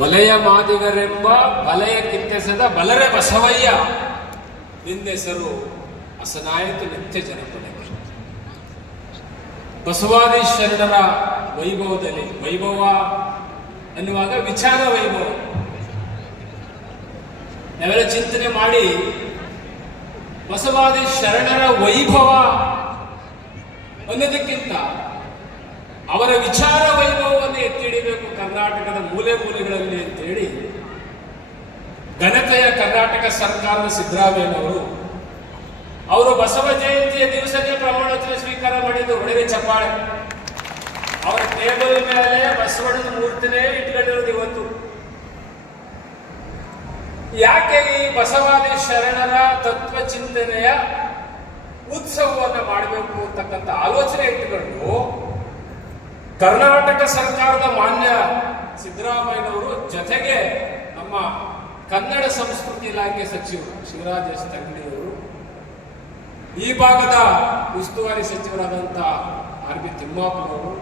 ವಲಯ ಮಾದಿಗರೆಂಬ ವಲಯ ಕಿತ್ತೆಸದ ಬಲರೆ ಬಸವಯ್ಯ ನಿಂದೆಸರು ಅಸನಾಯಿತು ನಿತ್ಯ ಜನಪದಕ್ಕೆ. ಬಸವಾದಿ ಶರಣರ ವೈಭವದಲ್ಲಿ ವೈಭವ ಅನ್ನುವಾಗ ವಿಚಾರ ವೈಭವ ನಾವೆಲ್ಲ ಚಿಂತನೆ ಮಾಡಿ ಬಸವಾದಿ ಶರಣರ ವೈಭವ ಅನ್ನೋದಕ್ಕಿಂತ ಅವರ ವಿಚಾರ ವೈಭವವನ್ನು ಎತ್ತಿಡಿಬೇಕು ಕರ್ನಾಟಕದ ಮೂಲೆ ಮೂಲೆಗಳಲ್ಲಿ ಅಂತೇಳಿ ಘನತೆಯ ಕರ್ನಾಟಕ ಸರ್ಕಾರದ ಸಿದ್ದರಾಮಯ್ಯನವರು ಅವರು ಬಸವ ಜಯಂತಿಯ ದಿವಸಕ್ಕೆ ಪ್ರಮಾಣ ವಚನ ಸ್ವೀಕಾರ ಮಾಡಿದ್ದು ಒಳ್ಳೆಯ ಚಪ್ಪಾಳೆ. ಅವರ ಟೇಬಲ್ ಮೇಲೆ ಬಸವಣ್ಣನ ಮೂರ್ತಿನೇ ಇಟ್ಕೊಂಡಿರೋದು ಇವತ್ತು. ಯಾಕೆ ಈ ಬಸವಾದಿ ಶರಣರ ತತ್ವ ಚಿಂತನೆಯ ಉತ್ಸವವನ್ನು ಮಾಡಬೇಕು ಅಂತಕ್ಕಂಥ ಆಲೋಚನೆ ಇಟ್ಟುಕೊಂಡು ಕರ್ನಾಟಕ ಸರ್ಕಾರದ ಮಾನ್ಯ ಸಿದ್ದರಾಮಯ್ಯನವರು ಜೊತೆಗೆ ನಮ್ಮ ಕನ್ನಡ ಸಂಸ್ಕೃತಿ ಇಲಾಖೆ ಸಚಿವರು ಶಿವರಾಜ್ ಎಸ್ ತಂಗಡಿಯವರು, ಈ ಭಾಗದ ಉಸ್ತುವಾರಿ ಸಚಿವರಾದಂತಹ ಆರ್ ಬಿ ತಿಮ್ಮಾಪುರವರು,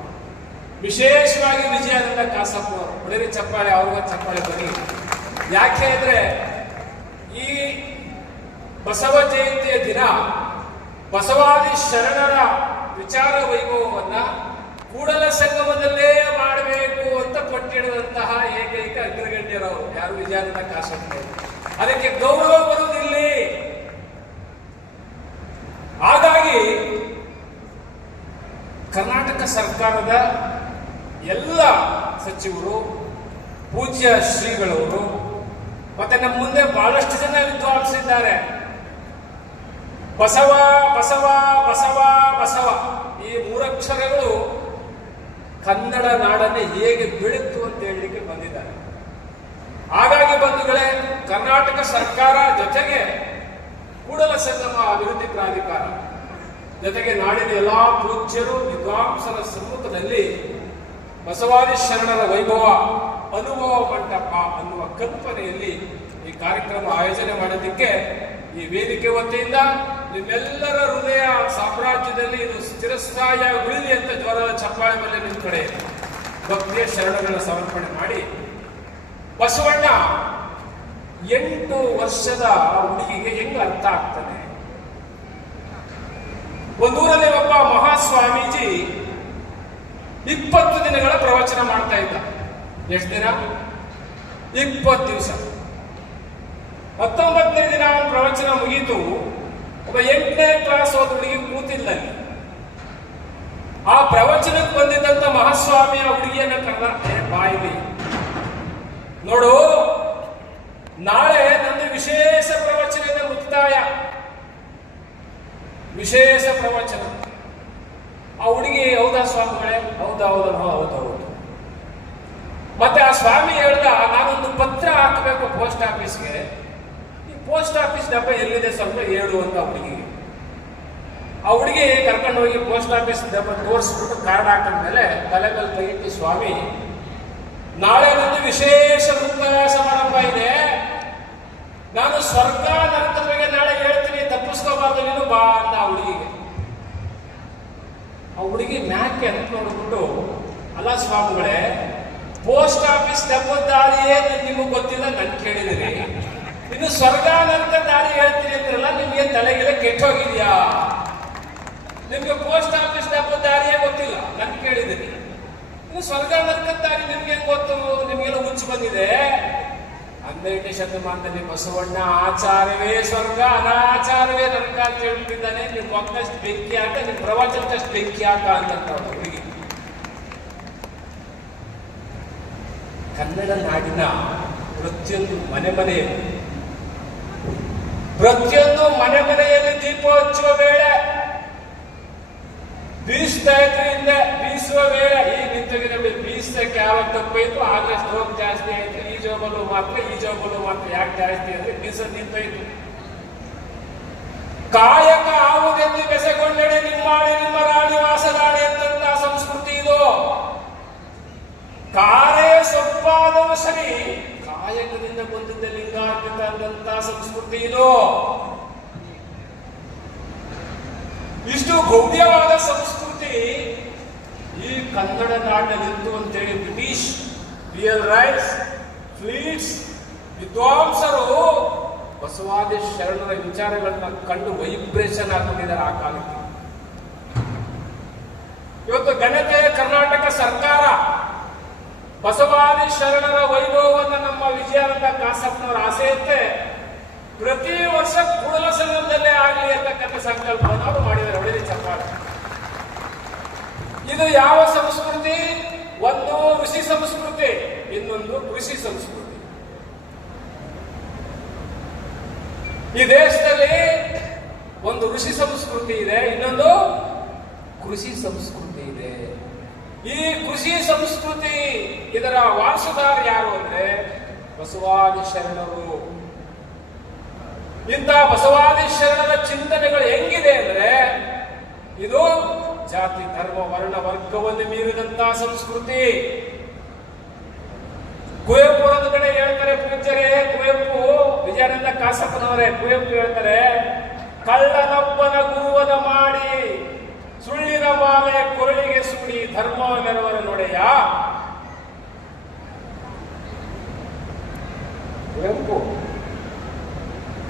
ವಿಶೇಷವಾಗಿ ವಿಜಯಾನಂದ ಕಾಸಪ್ಪನವರು ಒಳ್ಳೆಯ ಚಪ್ಪಾಳೆ, ಅವ್ರಿಗ ಚಪ್ಪಾಳೆ ಬನ್ನಿ. ಯಾಕೆ ಅಂದ್ರೆ ಈ ಬಸವ ಜಯಂತಿಯ ದಿನ ಬಸವಾದಿ ಶರಣರ ವಿಚಾರ ವೈಭವವನ್ನ ಕೂಡಲ ಸಂಗಮದಲ್ಲೇ ಮಾಡಬೇಕು ಅಂತ ಪಟ್ಟಿಡಿದಂತಹ ಏಕೈಕ ಅಗ್ರಗಣ್ಯರವರು ಯಾರು ವಿಜಯಾನಂದ ಕಾಸಪ್ಪನವರು. ಅದಕ್ಕೆ ಗೌರವ ಬರುವುದಿಲ್ಲಿ. ಹಾಗಾಗಿ ಕರ್ನಾಟಕ ಸರ್ಕಾರದ ಎಲ್ಲ ಸಚಿವರು, ಪೂಜ್ಯ ಶ್ರೀಗಳವರು, ಮತ್ತೆ ನಮ್ಮ ಮುಂದೆ ಬಹಳಷ್ಟು ಜನ ವಿದ್ವಾಂಸರಿದ್ದಾರೆ. ಬಸವ ಬಸವ ಬಸವ ಬಸವ ಈ ಮೂರಕ್ಷರಗಳು ಕನ್ನಡ ನಾಡನ್ನು ಹೇಗೆ ಬೆಳೀತು ಅಂತ ಹೇಳಲಿಕ್ಕೆ ಬಂದಿದ್ದಾರೆ. ಹಾಗಾಗಿ ಬಂಧುಗಳೇ, ಕರ್ನಾಟಕ ಸರ್ಕಾರ ಜೊತೆಗೆ ಕೂಡಲ ಸಂಗಮ ಅಭಿವೃದ್ಧಿ ಪ್ರಾಧಿಕಾರ ಜೊತೆಗೆ ನಾಡಿನ ಎಲ್ಲಾ ಪೂಜ್ಯರು ವಿದ್ವಾಂಸರ ಸಮ್ಮುಖದಲ್ಲಿ ಬಸವಾದಿ ಶರಣರ ವೈಭವ ಅನುಭವ ಮಂಟಪ ಅನ್ನುವ ಕಲ್ಪನೆಯಲ್ಲಿ ಈ ಕಾರ್ಯಕ್ರಮ ಆಯೋಜನೆ ಮಾಡೋದಕ್ಕೆ ಈ ವೇದಿಕೆ ವತಿಯಿಂದ ನಿಮ್ಮೆಲ್ಲರ ಹೃದಯ ಸಾಮ್ರಾಜ್ಯದಲ್ಲಿ ಇದು ಚಿರಸ್ಥಾಯಿಯಾಗಿ ಉಳಿಲಿ ಅಂತ ಜ್ವರದ ಚಪ್ಪಾಳೆ ಮೇಲೆ ನಿಮ್ಮ ಕಡೆ ಭಕ್ತಿಯ ಶರಣಗಳನ್ನ ಸಮರ್ಪಣೆ ಮಾಡಿ, ಬಸವಣ್ಣ 8 ವರ್ಷದ ಹುಡುಗಿಗೆ ಹೆಂಗ ಅರ್ಥ ಆಗ್ತಾನೆ. ಒಂದೂರಲ್ಲಿ ಒಬ್ಬ ಮಹಾಸ್ವಾಮೀಜಿ 20 ದಿನಗಳ ಪ್ರವಚನ ಮಾಡ್ತಾ ಇದ್ದ. ಎಷ್ಟು ದಿನ? 20 ದಿವಸ. 19ನೇ ದಿನ ಅವನ ಪ್ರವಚನ ಮುಗೀತು. ಒಬ್ಬ 8ನೇ ಕ್ಲಾಸ್ ಓದ ಹುಡುಗಿ ಕೂತಿಲ್ಲ ಅಲ್ಲಿ. ಆ ಪ್ರವಚನಕ್ಕೆ ಬಂದಿದ್ದಂತ ಮಹಾಸ್ವಾಮಿ ಆ ಹುಡುಗಿಯನ್ನ ಕರೆದ, ಬಾಯಿಲಿ ನೋಡು, ನಾಳೆ ನಂದು ವಿಶೇಷ ಪ್ರವಚನದ ಮುಕ್ತಾಯ, ವಿಶೇಷ ಪ್ರವಚನ. ಆ ಹುಡುಗಿ, ಹೌದಾ ಸ್ವಾಮಿಗಳೇ? ಹೌದೌದು. ಮತ್ತೆ ಆ ಸ್ವಾಮಿ ಹೇಳ್ದ, ನಾನೊಂದು ಪತ್ರ ಹಾಕಬೇಕು ಪೋಸ್ಟ್ ಆಫೀಸ್ಗೆ. ಈ ಪೋಸ್ಟ್ ಆಫೀಸ್ ಡಬ್ಬ ಎಲ್ಲಿದೆ ಸ್ವಲ್ಪ ಹೇಳು ಅಂತ ಹುಡುಗಿಗೆ. ಆ ಹುಡುಗಿ ಕರ್ಕೊಂಡು ಹೋಗಿ ಪೋಸ್ಟ್ ಆಫೀಸ್ ಡಬ್ಬ ತೋರಿಸ್ಬಿಟ್ಟು ಕಾರ್ಡ್ ಹಾಕೊಂಡ್ಮೇಲೆ ತಲೆ ಮೇಲೆ ಕೈಯಿಟ್ಟು, ಸ್ವಾಮಿ ನಾಳೆ ನಂದು ವಿಶೇಷ ಮುಕ್ತಾಯ ಸಮಾರಂಭ ಇದೆ, ನಾನು ಸ್ವರ್ಗ ನರಕದ ಬಗ್ಗೆ ನಾಳೆ ಹೇಳ್ತೀನಿ, ತಪ್ಪಿಸ್ಕೋಬಾರ್ದು ನೀನು ಬಾ ಅಂತ ಆ ಹುಡುಗಿಗೆ. ಆ ಹುಡುಗಿ ಮ್ಯಾಕೆ ಅಂತ ನೋಡ್ಬಿಟ್ಟು, ಅಲ್ಲ ಸ್ವಾಮಿಗಳೇ, ಪೋಸ್ಟ್ ಆಫೀಸ್ ಡಬ್ಬದ ದಾರಿಯೇ ನಿಮಗೆ ಗೊತ್ತಿಲ್ಲ, ನನ್ ಕೇಳಿದಿರಿ, ಇನ್ನು ಸ್ವರ್ಗ ನರಕ ದಾರಿ ಹೇಳ್ತೀನಿ ಅಂದ್ರಲ್ಲ, ನಿಮ್ಗೆ ತಲೆಗೆಲ್ಲ ಕೆಟ್ಟೋಗಿದ್ಯಾ? ನಿಮ್ಗೆ ಪೋಸ್ಟ್ ಆಫೀಸ್ ಡಬ್ಬದ ದಾರಿಯೇ ಗೊತ್ತಿಲ್ಲ, ನನ್ ಕೇಳಿದಿರಿ, ಇನ್ನು ಸ್ವರ್ಗ ನರಕದ ದಾರಿ ನಿಮ್ಗೆ ಗೊತ್ತು? ನಿಮ್ಗೆಲ್ಲ ಹುಚ್ಚು ಬಂದಿದೆ. 12ನೇ ಶತಮಾನದಲ್ಲಿ ಬಸವಣ್ಣ ಆಚಾರವೇ ಸ್ವರ್ಗ, ಅನಾಚಾರವೇ ನರಕ ಅಂತ ಹೇಳ್ತಿದ್ದಾನೆ. ನಿಮ್ ಮಕ್ಕಳಷ್ಟು ಬೆಂಕಿ ಹಾಕ, ನಿಮ್ ಪ್ರವಚನಕ್ಕಷ್ಟು ಬೆಂಕಿ ಹಾಕ ಅಂತ ಹುಡುಗಿ. ಕನ್ನಡ ನಾಡಿನ ಪ್ರತಿಯೊಂದು ಮನೆಯಲ್ಲಿ ದೀಪ ಹಚ್ಚುವ ವೇಳೆ, ಬೀಸ್ತಾ ಇದ್ರೆ ಹಿಂದೆ ಬೀಸುವ ವೇಳೆ, ಈ ನಿಂತಿಗೆ ಬೀಸಕ್ಕೆ ಯಾವಾಗ ತಪ್ಪಾಯ್ತು ಆಗಲೇ ಸ್ಟ್ರೋಕ್ ಜಾಸ್ತಿ ಆಯ್ತು. ಈ ಜೋಬಲು ಮಾತ್ರ ಯಾಕೆ ಜಾಸ್ತಿ ಅಂದ್ರೆ ಬೀಸೋದು ನಿಂತೋಯ್ತು. ಕಾಯಕ ಆವುದೆಂದು ಬೆಸೆಗೊಂಡೆಡೆ ನಿಮ್ಮ ರಾಣಿ ವಾಸದಾಣೆ ಅಂತ ಸಂಸ್ಕೃತಿ ಇದು. ಕಾರೇ ಸೊಪ್ಪಾದರೂ ಸರಿ, ಕಾಯಕದಿಂದ ಬಂದಿದ್ದ ಲಿಂಗಾರ್ಪಿತ ಅಂದಂತ ಸಂಸ್ಕೃತಿ ಇದು. ಇಷ್ಟು ಭವ್ಯವಾದ ಸಂಸ್ಕೃತಿ ಈ ಕನ್ನಡ ನಾಡಿನಲ್ಲಿತ್ತು ಅಂತೇಳಿ ಬ್ರಿಟಿಷ್ ರಿಯಲ್ ರೈಟ್ಸ್ ಫ್ಲೀಟ್ಸ್ ವಿದ್ವಾಂಸರು ಬಸವಾದಿ ಶರಣರ ವಿಚಾರಗಳನ್ನ ಕಂಡು ವೈಬ್ರೇಷನ್ ಹಾಕೊಂಡಿದ್ದಾರೆ ಆ ಕಾಲಕ್ಕೆ. ಇವತ್ತು ಘನತೆಯ ಕರ್ನಾಟಕ ಸರ್ಕಾರ ಬಸವಾದಿ ಶರಣರ ವೈಭವವನ್ನು ನಮ್ಮ ವಿಜಯಾನಂದ ಕಾಸಪ್ಪನವರ ಆಸೆಯಂತೆ ಪ್ರತಿ ವರ್ಷ ಕೂಡಲ ಸಂಗಮದಲ್ಲೇ ಆಗಲಿ ಅಂತಕ್ಕಂಥ ಸಂಕಲ್ಪವನ್ನು ಅವರು ಮಾಡಿದ್ದಾರೆ. ಒಳ್ಳೆ ಚಪ್ಪಾಳೆ. ಇದು ಯಾವ ಸಂಸ್ಕೃತಿ? ಒಂದು ಋಷಿ ಸಂಸ್ಕೃತಿ, ಇನ್ನೊಂದು ಕೃಷಿ ಸಂಸ್ಕೃತಿ. ಈ ದೇಶದಲ್ಲಿ ಒಂದು ಋಷಿ ಸಂಸ್ಕೃತಿ ಇದೆ, ಇನ್ನೊಂದು ಕೃಷಿ ಸಂಸ್ಕೃತಿ ಇದೆ. ಈ ಕೃಷಿ ಸಂಸ್ಕೃತಿ ಇದರ ವಾರಸುದಾರ ಯಾರು ಅಂದ್ರೆ ಬಸವಾದಿ ಶರಣರು. ಇಂಥ ಬಸವಾದಿ ಶರಣರ ಚಿಂತನೆಗಳು ಹೆಂಗಿದೆ ಅಂದ್ರೆ ಇದು ಜಾತಿ ಧರ್ಮ ವರ್ಣ ವರ್ಗವನ್ನು ಮೀರಿದಂತಹ ಸಂಸ್ಕೃತಿ. ಕುವೆಂಪು ಒಂದು ಕಡೆ ಹೇಳ್ತಾರೆ, ಪೂಜ್ಯರೇ ಕುವೆಂಪು, ವಿಜಯಾನಂದ ಕಾಸಪ್ಪನವರೇ, ಕುವೆಂಪು ಹೇಳ್ತಾರೆ, ಕಳ್ಳನೊಬ್ಬನ ಗುರುವನ ಮಾಡಿ ಸುಳ್ಳಿನ ಮಾಲೆ ಕೊರಳಿಗೆ ಸುಡಿ ಧರ್ಮ ಮೆರವರ ನೊಡೆಯ. ಕುವೆಂಪು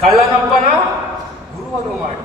ಕಳ್ಳನೊಬ್ಬನ ಗುರುವನ್ನು ಮಾಡಿ